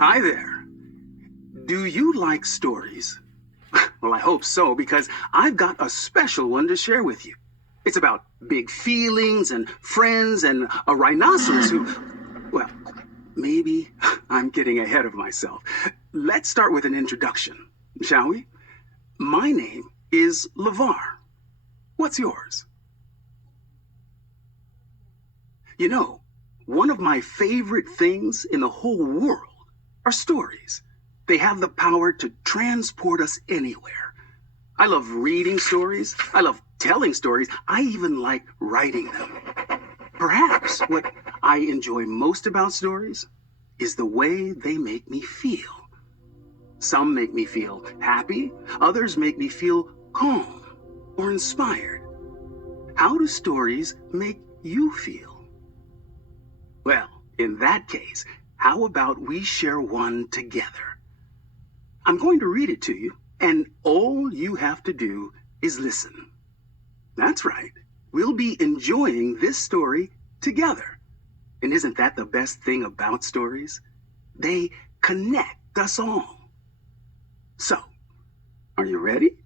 Hi there. Do you like stories? Well, I hope so, because I've got a special one to share with you. It's about big feelings and friends and a rhinoceros who... Well, maybe I'm getting ahead of myself. Let's start with an introduction, shall we? My name is LeVar. What's yours? You know, one of my favorite things in the whole world are stories. They have the power to transport us anywhere. I love reading stories. I love telling stories. I even like writing them. Perhaps what I enjoy most about stories is the way they make me feel. Some make me feel happy. Others make me feel calm or inspired. How do stories make you feel? Well, in that case, how about we share one together? I'm going to read it to you, and all you have to do is listen. That's right. We'll be enjoying this story together. And isn't that the best thing about stories? They connect us all. So, are you ready?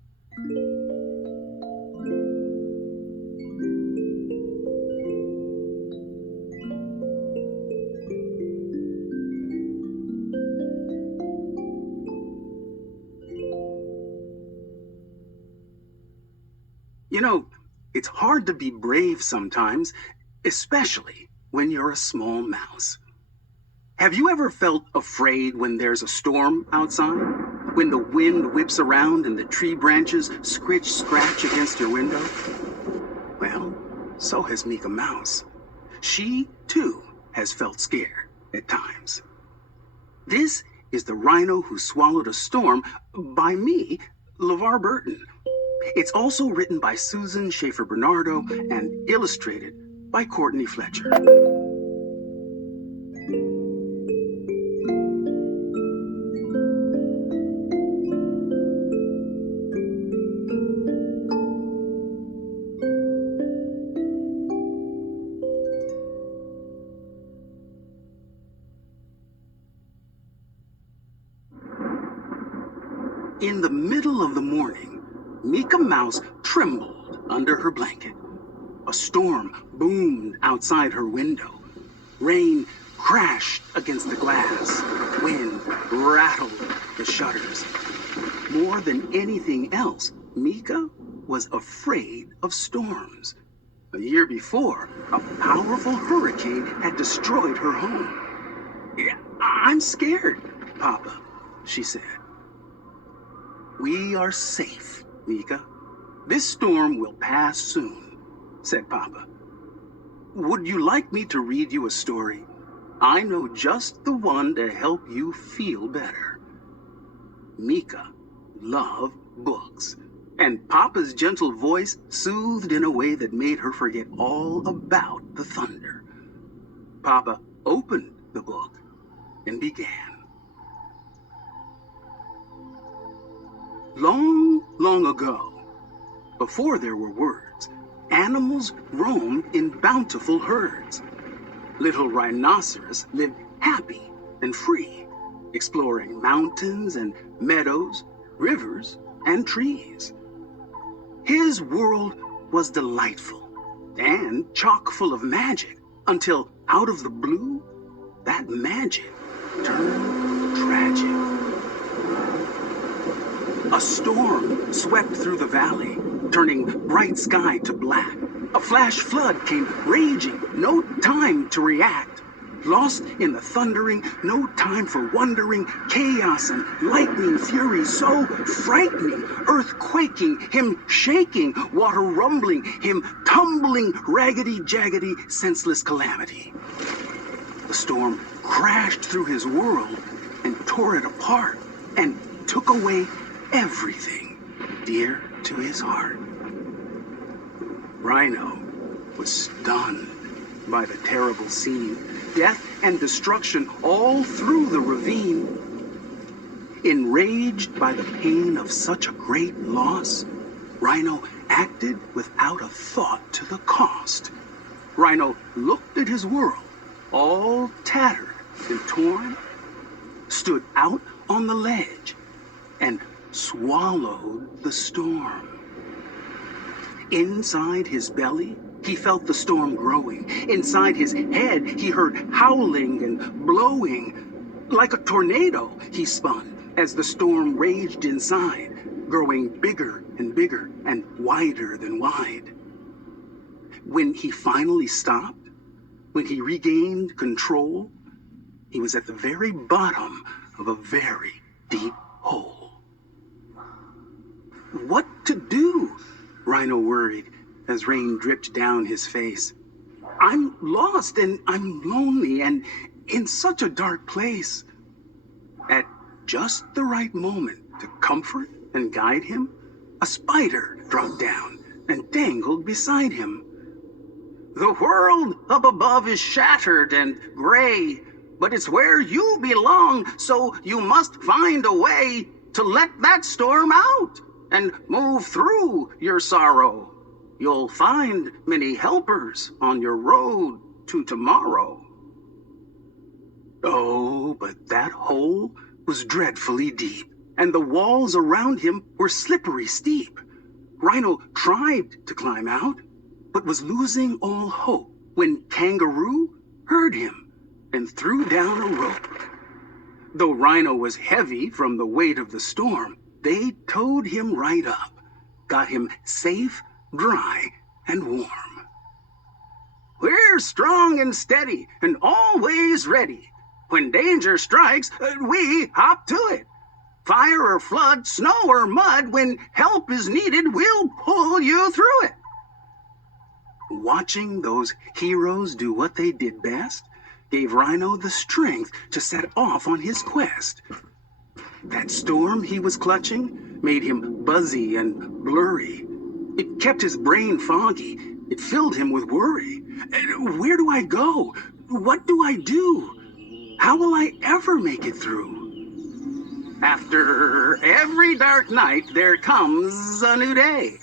You know, it's hard to be brave sometimes, especially when you're a small mouse. Have you ever felt afraid when there's a storm outside? When the wind whips around and the tree branches scratch against your window? Well, so has Mika Mouse. She, too, has felt scared at times. This is The Rhino Who Swallowed a Storm by me, LeVar Burton. It's also written by Susan Schaefer Bernardo and illustrated by Courtney Fletcher. In the middle of the morning, Mika Mouse trembled under her blanket. A storm boomed outside her window. Rain crashed against the glass. Wind rattled the shutters. More than anything else, Mika was afraid of storms. A year before, a powerful hurricane had destroyed her home. "I'm scared, Papa," she said. "We are safe, Mika. This storm will pass soon," said Papa. "Would you like me to read you a story? I know just the one to help you feel better." Mika loved books, and Papa's gentle voice soothed in a way that made her forget all about the thunder. Papa opened the book and began. Long, long ago, before there were words, animals roamed in bountiful herds. Little Rhinoceros lived happy and free, exploring mountains and meadows, rivers and trees. His world was delightful and chock full of magic until, out of the blue, that magic turned tragic. A storm swept through the valley, turning bright sky to black. A flash flood came raging, no time to react. Lost in the thundering, no time for wondering, chaos and lightning fury so frightening, earth quaking, him shaking, water rumbling, him tumbling, raggedy-jaggedy, senseless calamity. The storm crashed through his world and tore it apart and took away everything dear to his heart. Rhino was stunned by the terrible scene, death and destruction all through the ravine. Enraged by the pain of such a great loss, Rhino acted without a thought to the cost. Rhino looked at his world, all tattered and torn, stood out on the ledge and swallowed the storm. Inside his belly, he felt the storm growing. Inside his head, he heard howling and blowing. Like a tornado, he spun as the storm raged inside, growing bigger and bigger and wider than wide. When he finally stopped, when he regained control, he was at the very bottom of a very deep hole. What to do? Rhino worried as rain dripped down his face. I'm lost and I'm lonely and in such a dark place. At just the right moment to comfort and guide him, a spider dropped down and dangled beside him. The world up above is shattered and gray, but it's where you belong, so you must find a way to let that storm out and move through your sorrow. You'll find many helpers on your road to tomorrow. Oh, but that hole was dreadfully deep, and the walls around him were slippery steep. Rhino tried to climb out, but was losing all hope when Kangaroo heard him and threw down a rope. Though Rhino was heavy from the weight of the storm, they towed him right up, got him safe, dry, and warm. We're strong and steady and always ready. When danger strikes, we hop to it. Fire or flood, snow or mud, when help is needed, we'll pull you through it. Watching those heroes do what they did best gave Rhino the strength to set off on his quest. That storm he was clutching made him buzzy and blurry. It kept his brain foggy. It filled him with worry. Where do I go? What do I do? How will I ever make it through? After every dark night, there comes a new day.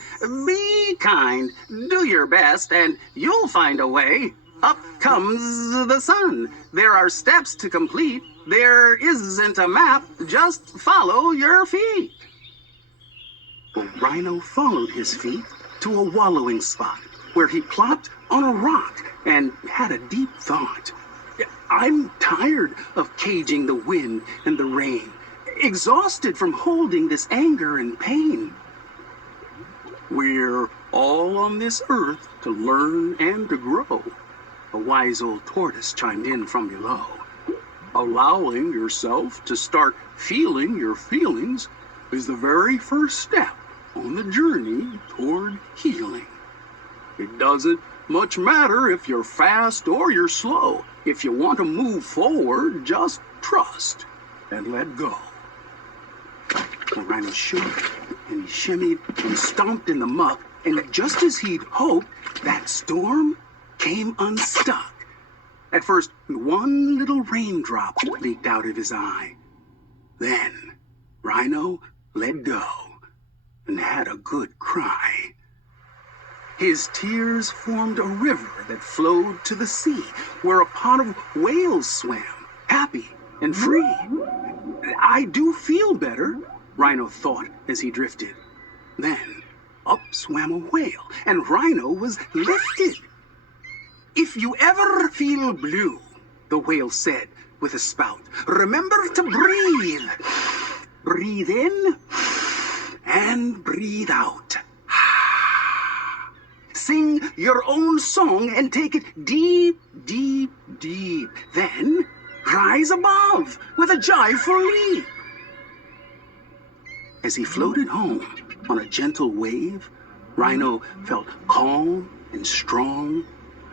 Be kind, do your best, and you'll find a way. Up comes the sun. There are steps to complete. There isn't a map. Just follow your feet. Well, Rhino followed his feet to a wallowing spot where he plopped on a rock and had a deep thought. I'm tired of caging the wind and the rain, exhausted from holding this anger and pain. We're all on this earth to learn and to grow, a wise old tortoise chimed in from below. Allowing yourself to start feeling your feelings is the very first step on the journey toward healing. It doesn't much matter if you're fast or you're slow. If you want to move forward, just trust and let go. The Rhino shook and he shimmied and stomped in the muck, and just as he'd hoped, that storm came unstuck. At first, one little raindrop leaked out of his eye. Then, Rhino let go and had a good cry. His tears formed a river that flowed to the sea, where a pod of whales swam, happy and free. I do feel better, Rhino thought as he drifted. Then, up swam a whale, and Rhino was lifted. If you ever feel blue, the whale said with a spout, remember to breathe. Breathe in and breathe out. Sing your own song and take it deep, deep, deep. Then rise above with a joyful leap. As he floated home on a gentle wave, Rhino felt calm and strong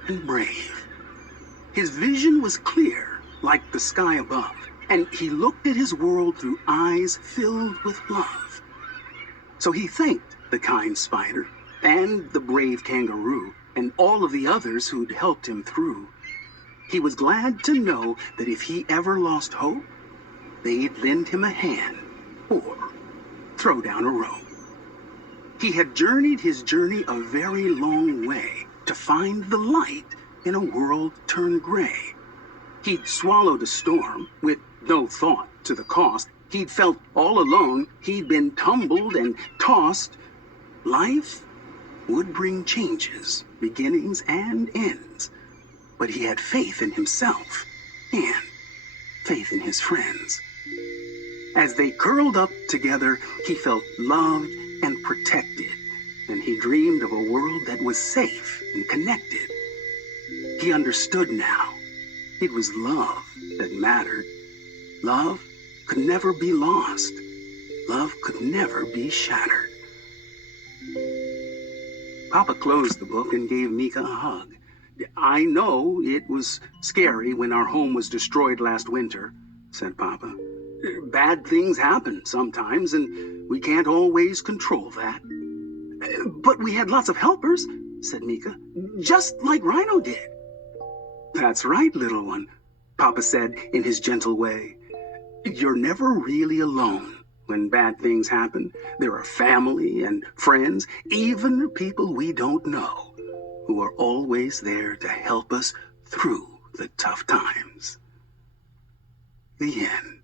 and brave. His vision was clear like the sky above, and he looked at his world through eyes filled with love. So he thanked the kind spider and the brave kangaroo and all of the others who'd helped him through. He was glad to know that if he ever lost hope, they'd lend him a hand or throw down a rope. He had journeyed his journey a very long way to find the light in a world turned gray. He'd swallowed a storm with no thought to the cost. He'd felt all alone. He'd been tumbled and tossed. Life would bring changes, beginnings and ends. But he had faith in himself and faith in his friends. As they curled up together, he felt loved and protected, and he dreamed of a world that was safe and connected. He understood now. It was love that mattered. Love could never be lost. Love could never be shattered. Papa closed the book and gave Mika a hug. "I know it was scary when our home was destroyed last winter," said Papa. "Bad things happen sometimes, and we can't always control that." "But we had lots of helpers," said Mika, "just like Rhino did." "That's right, little one," Papa said in his gentle way. "You're never really alone when bad things happen. There are family and friends, even people we don't know, who are always there to help us through the tough times." The end.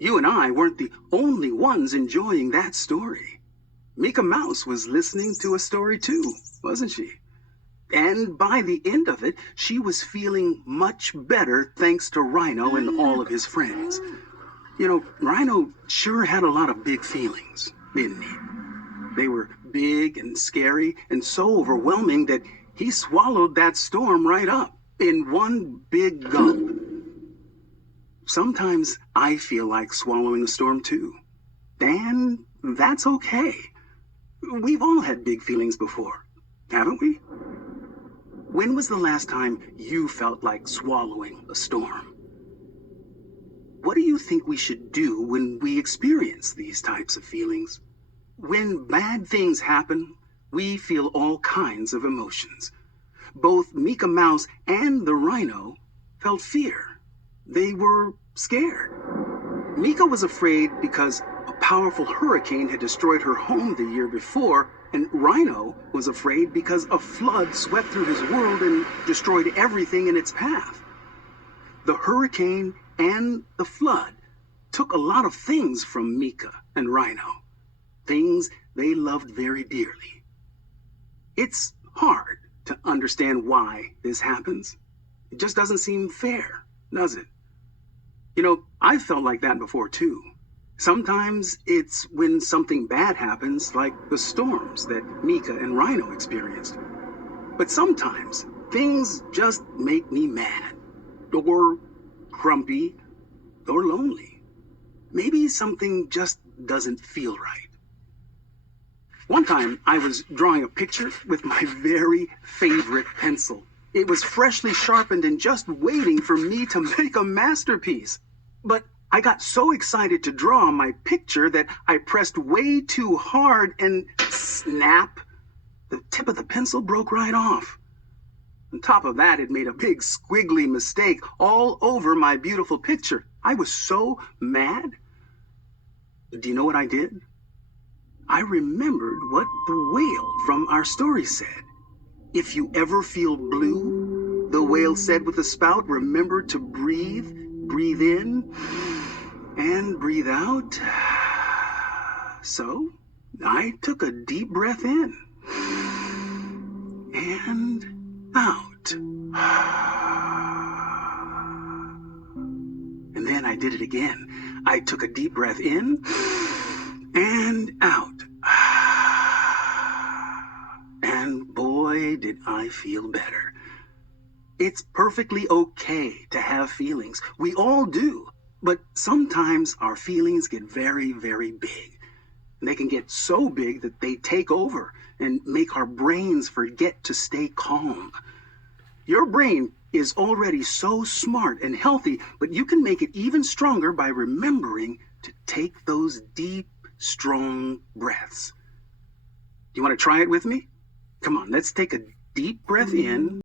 You and I weren't the only ones enjoying that story. Mika Mouse was listening to a story too, wasn't she? And by the end of it, she was feeling much better thanks to Rhino and all of his friends. You know, Rhino sure had a lot of big feelings, didn't he? They were big and scary and so overwhelming that he swallowed that storm right up in one big gulp. Sometimes I feel like swallowing a storm too. And that's okay. We've all had big feelings before, haven't we? When was the last time you felt like swallowing a storm? What do you think we should do when we experience these types of feelings? When bad things happen, we feel all kinds of emotions. Both Mika Mouse and the Rhino felt fear. They were scared. Mika was afraid because a powerful hurricane had destroyed her home the year before, and Rhino was afraid because a flood swept through his world and destroyed everything in its path. The hurricane and the flood took a lot of things from Mika and Rhino, things they loved very dearly. It's hard to understand why this happens. It just doesn't seem fair, does it? You know, I've felt like that before too. Sometimes it's when something bad happens, like the storms that Mika and Rhino experienced. But sometimes things just make me mad, or grumpy, or lonely. Maybe something just doesn't feel right. One time I was drawing a picture with my very favorite pencil. It was freshly sharpened and just waiting for me to make a masterpiece. But I got so excited to draw my picture that I pressed way too hard and snap, the tip of the pencil broke right off. On top of that, it made a big squiggly mistake all over my beautiful picture. I was so mad. Do you know what I did? I remembered what the whale from our story said. "If you ever feel blue," the whale said with a spout, "remember to breathe. Breathe in and breathe out." So I took a deep breath in and out. And then I did it again. I took a deep breath in and out. And boy, did I feel better. It's perfectly okay to have feelings. We all do. But sometimes our feelings get very, very big. And they can get so big that they take over and make our brains forget to stay calm. Your brain is already so smart and healthy, but you can make it even stronger by remembering to take those deep, strong breaths. Do you want to try it with me? Come on, let's take a deep breath in